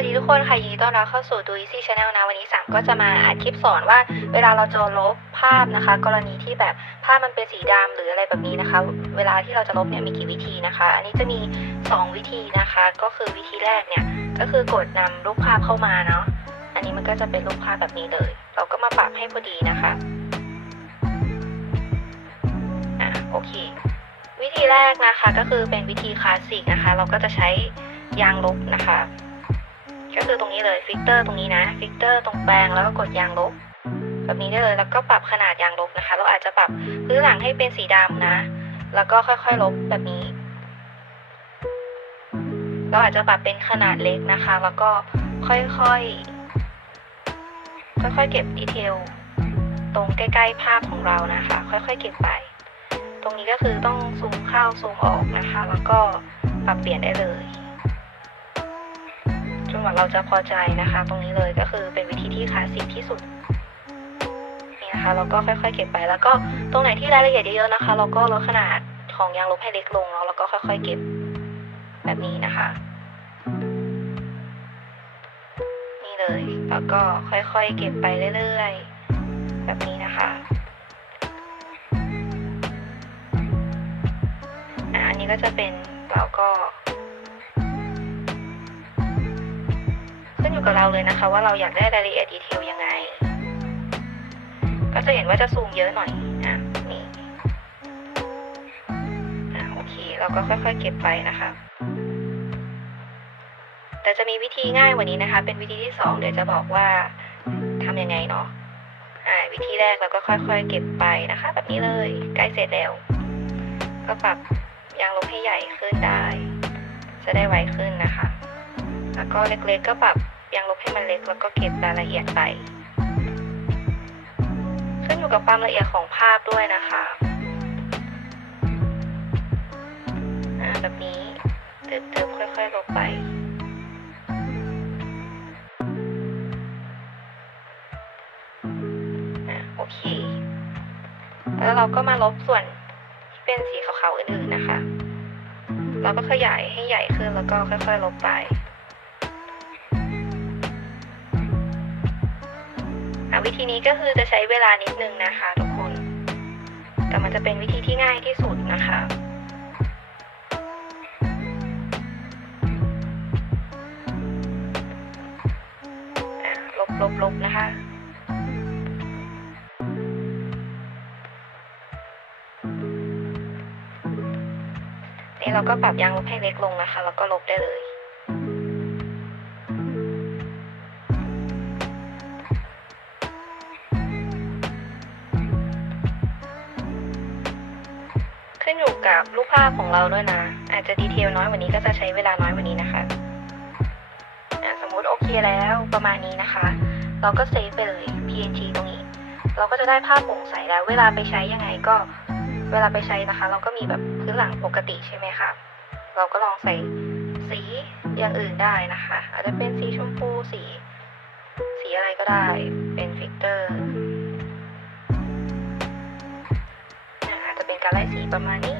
วัสดีทุกคนค่ะยินดีต้อนรับเข้าสู่ดู Easy Channel นะวันนี้สามก็จะมาอัดคลิปสอนว่า เวลาเราจะลบภาพนะคะ กรณีที่แบบภาพมันเป็นสีดำหรืออะไรแบบนี้นะคะ เวลาที่เราจะลบเนี่ยมีกี่วิธีนะคะ อันนี้จะมี 2 วิธีนะคะ ก็คือวิธีแรกเนี่ยก็คือกดนำรูปภาพเข้ามาเนาะอันนี้มันก็จะเป็นรูปภาพแบบนี้เลย เราก็มาปรับให้พอดีนะคะอะโอเค วิธีแรกนะคะก็คือเป็นวิธีคลาสสิกนะคะ เราก็จะใช้ยางลบนะคะ ก็คือตรงนี้เลยฟิลเตอร์ตรงนี้นะฟิลเตอร์ตรงแปลงแล้วก็กดยางลบแบบนี้ได้เลยแล้วก็ปรับขนาดยางลบนะคะ เราอาจจะปรับพื้นหลังให้เป็นสีดำนะ แล้วก็ค่อยๆลบแบบนี้ เราอาจจะปรับเป็นขนาดเล็กนะคะ แล้วก็ค่อยๆค่อยๆเก็บดีเทลตรงใกล้ๆภาพของเรานะคะ ค่อยๆเก็บไป ตรงนี้ก็คือต้องซูมเข้าซูมออกนะคะ แล้วก็ปรับเปลี่ยนได้เลย จนกว่าเราจะพอใจนะคะ ตรงนี้เลยก็คือเป็นวิธีที่คลาสสิกที่สุดนี่นะคะเราก็ค่อยๆเก็บไปแล้วก็ตรงไหนที่รายละเอียดเยอะๆนะคะ เราก็ลดขนาดของยางลบให้เล็กลงแล้วเราก็ค่อยๆเก็บแบบนี้นะคะ นี่เลยแล้วก็ค่อยๆเก็บไปเรื่อยๆ แบบนี้นะคะอะอันนี้ก็จะเป็นเราก็ อยู่กับเราเลยนะคะ ว่าเราอยากได้รายละเอียดดีเทลยังไง ก็จะเห็นว่าจะซูมเยอะหน่อยอะนี่อะโอเค เราก็ค่อยๆ เก็บไปนะคะ แต่จะมีวิธีง่ายกว่านี้นะคะ เป็นวิธีที่สองเดี๋ยวจะบอกว่าทำยังไงเนาะอ่าวิธีแรกเราก็ค่อยๆ เก็บไปนะคะ แบบนี้เลยใกล้เสร็จแล้ว ก็ปรับยางลบให้ใหญ่ขึ้นได้ จะได้ไวขึ้นนะคะ แล้วก็เล็กๆก็ปรับยางลบ ให้มันเล็กแล้วก็เก็บรายละเอียดไป ขึ้นอยู่กับความละเอียดของภาพด้วยนะคะแบบนี้เติมๆค่อยๆลบไปอะโอเค แล้วเราก็มาลบส่วนที่เป็นสีขาวๆอื่นๆนะคะ เราก็ขยายให้ใหญ่ขึ้นแล้วก็ค่อยๆลบไป วิธีนี้ก็คือจะใช้เวลานิดนึงนะคะทุกคน แต่มันจะเป็นวิธีที่ง่ายที่สุดนะคะลบลบลบนะคะนี่เราก็ปรับยางลบให้เล็กลงนะคะ แล้วก็ลบได้เลย ขึ้นอยู่กับรูปภาพของเราด้วยนะ อาจจะดีเทลน้อยกว่านี้ก็จะใช้เวลาน้อยกว่านี้นะคะสมมุติโอเคแล้วประมาณนี้นะคะ เราก็เซฟไปเลย PNG ตรงนี้ เราก็จะได้ภาพโปร่งใสแล้ว เวลาไปใช้ยังไงก็เวลาไปใช้นะคะ เราก็มีแบบพื้นหลังปกติใช่ไหมคะเราก็ลองใส่สีอย่างอื่นได้นะคะ อาจจะเป็นสีชมพูสี สีอะไรก็ได้เป็นฟิลเตอร์ ไล่สีประมาณนี้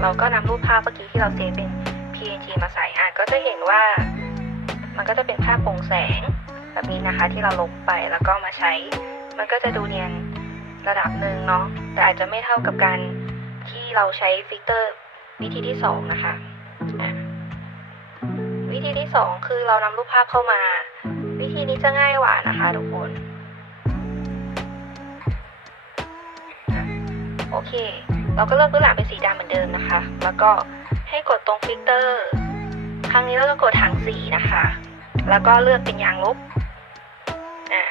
เราก็นำรูปภาพเมื่อกี้ที่เราเซฟเป็น PNG มาใส่อะก็จะเห็นว่า มันก็จะเป็นภาพโปร่งแสงแบบนี้นะคะที่เราลบไปแล้วก็มาใช้ มันก็จะดูเนียนระดับหนึ่งเนาะแต่อาจจะไม่เท่ากับการที่เราใช้ฟิลเตอร์วิธีที่สองนะคะวิธีที่สองคือเรานำรูปภาพเข้ามา ธีนี้จะง่ายกว่านะคะทุกคน โอเค เราก็เลือกพื้นหลังเป็นสีดำเหมือนเดิมนะคะ แล้วก็ให้กดตรงฟิลเตอร์ ครั้งนี้เราก็กดถังสีนะคะ แล้วก็เลือกเป็นยางลบอะ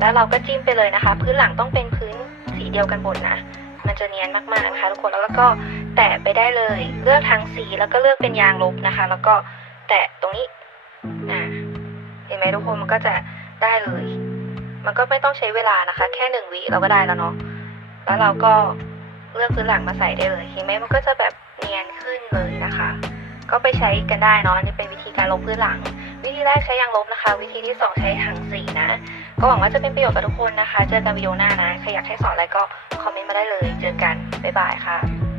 แล้วเราก็จิ้มไปเลยนะคะ พื้นหลังต้องเป็นพื้นสีเดียวกันหมดนะ มันจะเนียนมากๆนะคะทุกคน แล้วก็แตะไปได้เลย เลือกทางสีแล้วก็เลือกเป็นยางลบนะคะ แล้วก็ ไหมทุกคนมันก็จะได้เลย มันก็ไม่ต้องใช้เวลานะคะ แค่หนึ่งวิเราก็ได้แล้วเนาะแล้วเราก็เลือกพื้นหลังมาใส่ได้เลยเห็นไหมมันก็จะแบบเนียนขึ้นเลยนะคะ ก็ไปใช้กันได้เนาะนนี่เป็นวิธีการลบพื้นหลัง วิธีแรกใช้ยางลบนะคะ วิธีที่สองใช้ถังสีนะ ก็หวังว่าจะเป็นประโยชน์กับทุกคนนะคะ เจอกันวิดีโอหน้านะใครอยากให้สอนอะไรก็คอมเมนต์มาได้เลย เจอกันบ๊ายบายค่ะ